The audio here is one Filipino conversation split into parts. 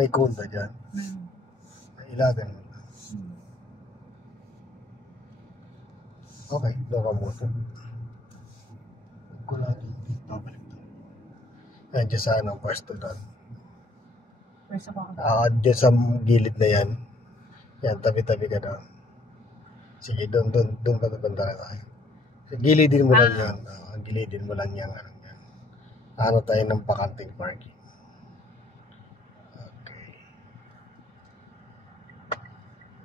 may konda dyan. Ilagan mo na. Okay, doon ka mo ito. Ko lang dito. Ayan, dyan sa anong pwesto doon. Dyan sa gilid na yan. Yan, tabi-tabi ka doon. Sige, doon ka banda na tayo. So, gilidin mo lang yan. Gilidin mo lang yan. Ano tayo ng bakanting parking.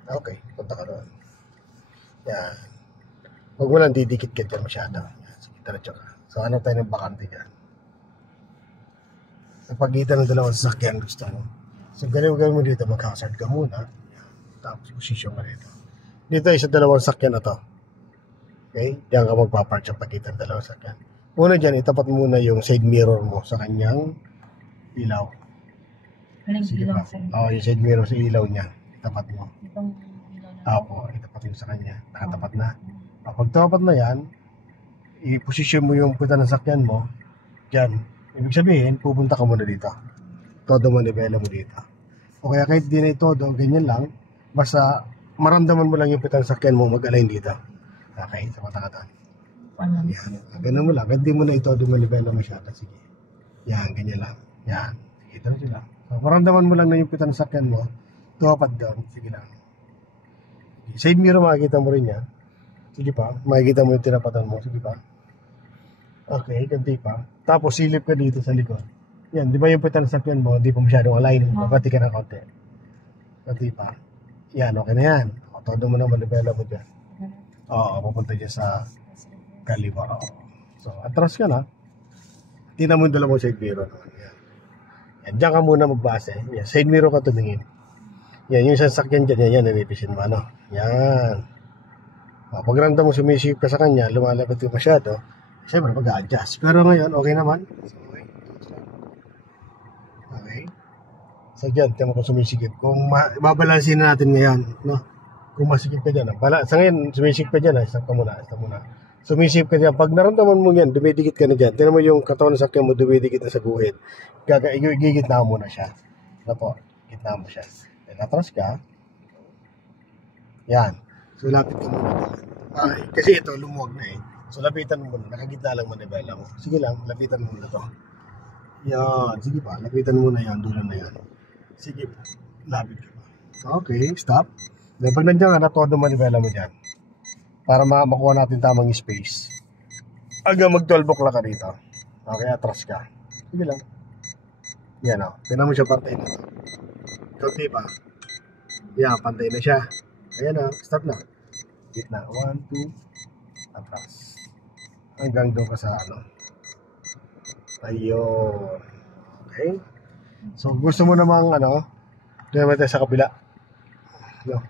Okay, punta ka doon. Yan. Huwag mo lang didikit ka dyan masyado. Yan, sige, diretso ka. So, ano tayo ng bakante dyan? Sa pagitan ng dalawang sasakyan, gusto mo. So, gawin mo dito, mag-hazard ka muna. Yan. Tapos, posisyon ka dito. Dito ay sa dalawang sasakyan na to. Okay? Diyan ka magpapark sa pagitan ng dalawang sasakyan. Una dyan, itapat muna yung side mirror mo sa kanyang ilaw. Sige pa. Yung side mirror sa ilaw niya. Itapat mo. Opo, itapat mo sa kanya. Nakatapat na. Pag tapat na yan, i-position mo yung puta ng sakyan mo. Diyan. Ibig sabihin, pupunta ka muna dito. Todo manibela mo dito. O kaya kahit di na todo, ganyan lang. Basta maramdaman mo lang yung puta ng sakyan mo, mag-align dito. Okay, sa mata ka doon. Yan. Ganun mo lang. Kahit di mo na ito, manibela masyado. Sige. Yan, ganyan lang. Yan. Sige, ito na sila. So, maramdaman mo lang na yung puta ng sakyan mo, tuwapad doon. Sige lang. Side mirror, makikita mo rin yan. Sige pa. Makikita mo yung tinapatan mo. Sige pa. Okay, ganti pa. Tapos silip ka dito sa likod. Yan, di ba yung puta ng sakyan mo, di pa masyadong align. Mabati ka ng konti. Ganti pa. Yan, okay na yan. O, todo mo na manibela mo dyan. Oo, papunta dyan sa kaliwa. So, atras ka na. Tingnan mo yung dalawang side mirror. Yan, dyan ka muna magbase. Yan, side mirror ka tumingin. Yan, yung sasakyan dyan, yan, nanipisin mo, ano? Yan. Pag random mo sumisip ka sa kanya, lumalapit ka masyado, siyempre mag-a-adjust. Pero ngayon, okay naman. Okay. So, dyan, tiyan mo kung sumisikip. Kung babalansin na natin ngayon, no? Kung masikip ka dyan, sa ngayon, sumisip ka dyan, stop ka muna. Sumisip ka dyan. Pag naramdaman mo yan, dumidikit ka na dyan. Tiyan mo yung katawan ng sakyan mo, dumidikit na sa guhit. Gigitna mo na siya. Ano po? Gitna mo siya. Atras ka. Yan. So, lapit ka muna. Kasi ito, lumuwag na eh. So, lapitan mo muna. Nakagitna lang manibela mo. Sige lang, lapitan mo muna to. Yan. Sige pa, lapitan mo na yan. Dulan na yan. Sige pa. Lapit ka pa. Okay, stop. Then, pag nandiyan ka na, todo manibela mo dyan. Para makuha natin tamang space. Hanggang mag-12 o'clock ka dito. Okay, atras ka. Sige lang. Yan o. Tinan mo siya pantay na to. Kunti pa. Yan, pantay na siya. Ayan na, stop na. Gitna, 1, 2, atras. Hanggang doon ka sa ano. Ayun. Okay. So, gusto mo namang ano, doon naman tayo sa kabila. No.